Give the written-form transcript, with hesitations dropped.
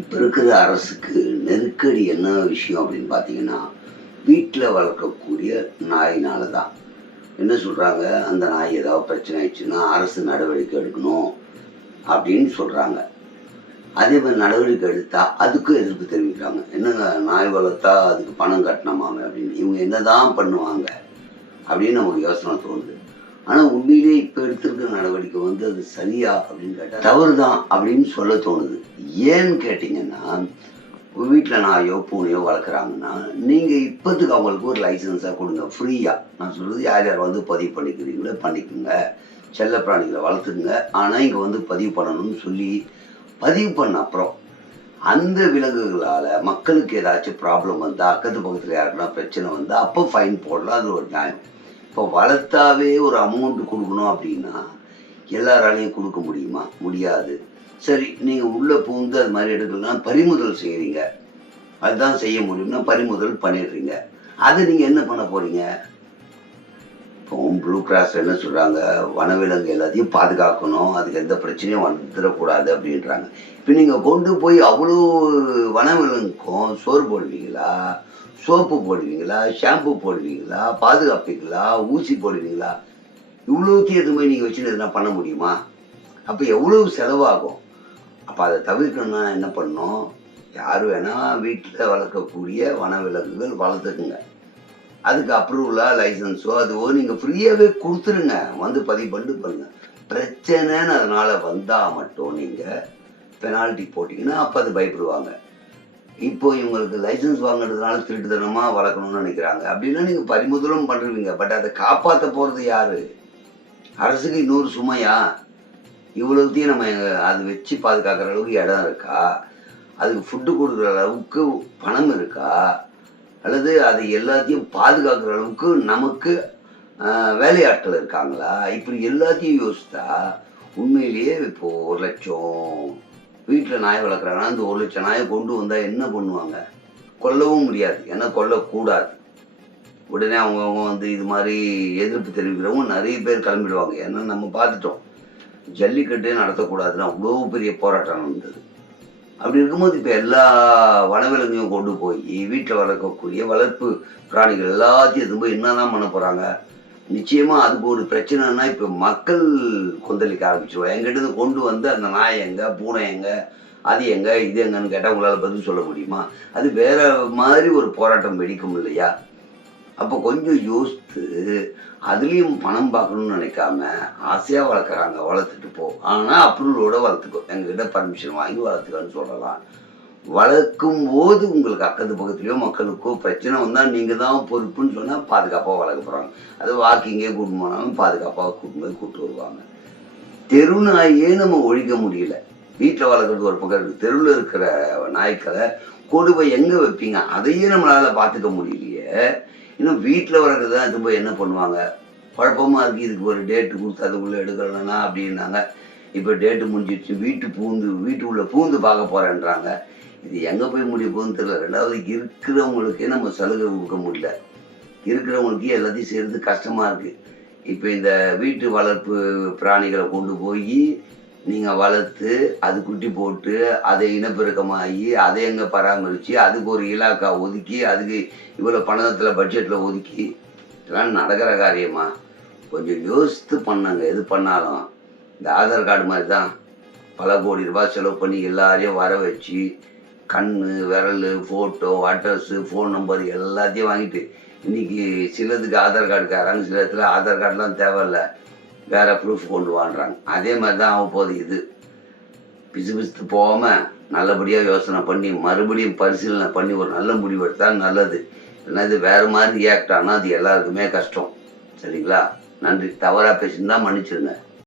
இப்போ இருக்கிற அரசுக்கு நெருக்கடி என்ன விஷயம் அப்படின்னு பார்த்தீங்கன்னா, வீட்டில் வளர்க்கக்கூடிய நாயினால தான். என்ன சொல்கிறாங்க, அந்த நாய் ஏதாவது பிரச்சனை ஆயிடுச்சுன்னா அரசு நடவடிக்கை எடுக்கணும் அப்படின்னு சொல்கிறாங்க. அதே மாதிரி நடவடிக்கை எடுத்தால் அதுக்கும் எதிர்ப்பு தெரிவிக்கிறாங்க. என்னங்க நாய் வளர்த்தா அதுக்கு பணம் கட்டணுமாமே அப்படின்னு. இவங்க என்ன தான் பண்ணுவாங்க அப்படின்னு நமக்கு யோசனை தோணுது. ஆனால் உண்மையிலேயே இப்போ எடுத்திருக்கிற நடவடிக்கை அது சரியா அப்படின்னு கேட்டால் தவறு தான் அப்படின்னு சொல்ல தோணுது. ஏன்னு கேட்டிங்கன்னா, வீட்டில் நாயோ பூனையோ வளர்க்குறாங்கன்னா நீங்கள் இப்போதுக்கு அவங்களுக்கு ஒரு லைசன்ஸாக கொடுங்க ஃப்ரீயாக. நான் சொல்கிறது யார் யார் பதிவு பண்ணிக்கிறீங்களோ பண்ணிக்கோங்க, செல்ல பிராணிகளை வளர்த்துக்குங்க. ஆனால் இங்கே பதிவு பண்ணணும்னு சொல்லி பதிவு பண்ண அப்புறம் அந்த விலங்குகளால் மக்களுக்கு ஏதாச்சும் ப்ராப்ளம் வந்தால், அக்கத்து பக்கத்தில் யாருக்குன்னா பிரச்சனை வந்தால் அப்போ ஃபைன் போடலாம். அது ஒரு நியாயம். இப்போ வளர்த்தாவே ஒரு அமௌண்ட் கொடுக்கணும் அப்படின்னா எல்லாராலையும் கொடுக்க முடியுமா? முடியாது. சரி, நீங்கள் உள்ளே பூந்து அது மாதிரி எடுக்கலாம், பறிமுதல் செய்கிறீங்க. அதுதான் செய்ய முடியும்னா பறிமுதல் பண்ணிடுறீங்க. அது நீங்கள் என்ன பண்ண போகிறீங்க? இப்போ ப்ளூ கிராஸ் என்ன சொல்கிறாங்க, வனவிலங்கு எல்லாத்தையும் பாதுகாக்கணும், அதுக்கு எந்த பிரச்சனையும் வந்துடக்கூடாது அப்படின்றாங்க. இப்போ நீங்கள் கொண்டு போய் அவ்வளோ வனவிலங்குக்கும் சோறு போடுவீங்களா, சோப்பு போடுவீங்களா, ஷாம்பு போடுவீங்களா, பாதுகாப்பீங்களா, ஊசி போடுவீங்களா? இவ்வளோத்தையும் எதுவுமே நீங்கள் வச்சுன்னு எதுனா பண்ண முடியுமா? அப்போ எவ்வளவு செலவாகும்? அப்போ அதை தவிர்க்கணும்னா என்ன பண்ணணும்? யார் வேணால் வீட்டில் வளர்க்கக்கூடிய வனவிலங்குகள் வளர்த்துக்குங்க. அதுக்கு அப்ரூவலாக லைசன்ஸோ அதுவோ நீங்கள் ஃப்ரீயாகவே கொடுத்துருங்க, பதிவு பண்ணுங்க. பிரச்சனைன்னு அதனால் வந்தால் மட்டும் நீங்கள் பெனால்ட்டி போட்டிங்கன்னா அப்போ அது பயப்படுவாங்க. இப்போ இவங்களுக்கு லைசன்ஸ் வாங்குறதுனால திருட்டுத்தனமாக வளர்க்கணும்னு நினைக்கிறாங்க. அப்படின்னா நீங்கள் பறிமுதலும் பண்ணுறீங்க. பட் அதை காப்பாற்ற போகிறது யார்? அரசுக்கு இன்னொரு சுமையா? இவ்வளோத்தையும் நம்ம அது வச்சு பாதுகாக்கிற அளவுக்கு இடம் இருக்கா? அதுக்கு ஃபுட்டு கொடுக்குற அளவுக்கு பணம் இருக்கா? அல்லது அது எல்லாத்தையும் பாதுகாக்கிற அளவுக்கு நமக்கு வேலையாட்கள் இருக்காங்களா? இப்படி எல்லாத்தையும் யோசித்தா உண்மையிலேயே இப்போது 1 லட்சம் வீட்டில் நாய் வளர்க்குறாங்கன்னா அந்த 1 லட்சம் நாயை கொண்டு வந்தால் என்ன பண்ணுவாங்க? கொல்லவும் முடியாது, ஏன்னா கொல்லக்கூடாது. உடனே அவங்க இது மாதிரி எதிர்ப்பு தெரிவிக்கிறவங்க நிறைய பேர் கிளம்பிடுவாங்க. ஏன்னா நம்ம பார்த்துட்டோம், ஜல்லிக்கட்டே நடத்தக்கூடாதுன்னு அவ்வளோ பெரிய போராட்டம் நடந்தது. அப்படி இருக்கும்போது இப்போ எல்லா வனவிலங்கையும் கொண்டு போய் வீட்டில் வளர்க்கக்கூடிய வளர்ப்பு பிராணிகள் எல்லாத்தையும் எதுவும் போய் என்ன தான் பண்ண போகிறாங்க? நிச்சயமாக அதுக்கு ஒரு பிரச்சனைனா இப்போ மக்கள் கொந்தளிக்க ஆரம்பிச்சிருவோம். எங்கிட்ட கொண்டு வந்து அந்த நாய் எங்கே, பூனை எங்கே, அது எங்கே, இது எங்கன்னு கேட்டால் உங்களால் பதில் சொல்ல முடியுமா? அது வேற மாதிரி ஒரு போராட்டம் வெடிக்கும் இல்லையா? அப்போ கொஞ்சம் யோசித்து அதுலேயும் பணம் பார்க்கணும்னு நினைக்காம ஆசையாக வளர்க்குறாங்க, வளர்த்துட்டு போ, ஆனால் அப்ரூவலோட வளர்த்துக்கோ, எங்ககிட்ட பர்மிஷன் வாங்கி வளர்த்துக்கோன்னு சொல்லலாம். வளர்க்கும் போது உங்களுக்கு அக்கத்து பக்கத்துலேயோ மக்களுக்கோ பிரச்சனை வந்தால் நீங்கள் தான் பொறுப்புன்னு சொன்னால் பாதுகாப்பாக வளர்க்க போகிறாங்க. அது வாக்கிங்கே கூட்டு போனாலும் பாதுகாப்பாக கூட்டு வருவாங்க. தெரு நாயே நம்ம ஒழிக்க முடியல. வீட்டில் வளர்க்குறது ஒரு பக்கம் இருக்குது, தெருவில் இருக்கிற நாய்க்களை கொண்டு போய் எங்கே வைப்பீங்க? அதையே நம்மளால் பார்த்துக்க முடியலையே. இன்னும் வீட்டில் வளர்க்குறது தான் இது போய் என்ன பண்ணுவாங்க? குழப்பமாக இருக்குது. இதுக்கு ஒரு டேட்டு கொடுத்து அதுக்குள்ளே எடுக்கணும்னா அப்படின்னாங்க. இப்போ டேட்டு முடிஞ்சிடுச்சு, வீட்டுக்குள்ளே பூந்து பார்க்க போகிறேன்றாங்க. இது எங்கே போய் முடிய போகுதுன்னு தெரியல. ரெண்டாவது இருக்கிறவங்களுக்கே நம்ம சலுகை கொடுக்க முடியல. இருக்கிறவங்களுக்கே எல்லாத்தையும் செய்கிறது கஷ்டமாக இருக்குது. இப்போ இந்த வீட்டு வளர்ப்பு பிராணிகளை கொண்டு போய் நீங்கள் வளர்த்து அது குட்டி போட்டு அதை இனப்பெருக்கமாகி அதை எங்கே பராமரித்து அதுக்கு ஒரு இலாக்கா ஒதுக்கி அதுக்கு இவ்வளோ பணத்தில் பட்ஜெட்டில் ஒதுக்கி இதெல்லாம் நடக்கிற காரியமா? கொஞ்சம் யோசித்து பண்ணாங்க. எது பண்ணாலும் இந்த ஆதார் கார்டு மாதிரி தான் பல கோடி ரூபாய் செலவு பண்ணி எல்லாரையும் வர வச்சு கண், விரல், ஃபோட்டோ, அட்ரஸ்ஸு, ஃபோன் நம்பர் எல்லாத்தையும் வாங்கிட்டு இன்றைக்கி சிலதுக்கு ஆதார் கார்டு கேட்குறாங்க, சில இடத்துல ஆதார் கார்டெலாம் தேவையில்லை, வேறு ப்ரூஃப் கொண்டு வாங்குறாங்க. அதே மாதிரி தான் ஆக போகுது. இது பிசுபிசுத்து போகாமல் நல்லபடியாக யோசனை பண்ணி மறுபடியும் பரிசீலனை பண்ணி ஒரு நல்ல முடிவு எடுத்தால் நல்லது. ஏன்னா இது வேறு மாதிரி ரியாக்ட் ஆனால் அது எல்லாருக்குமே கஷ்டம். சரிங்களா? நன்றி. தவறாக பேசியிருந்தால் மன்னிச்சிருங்க.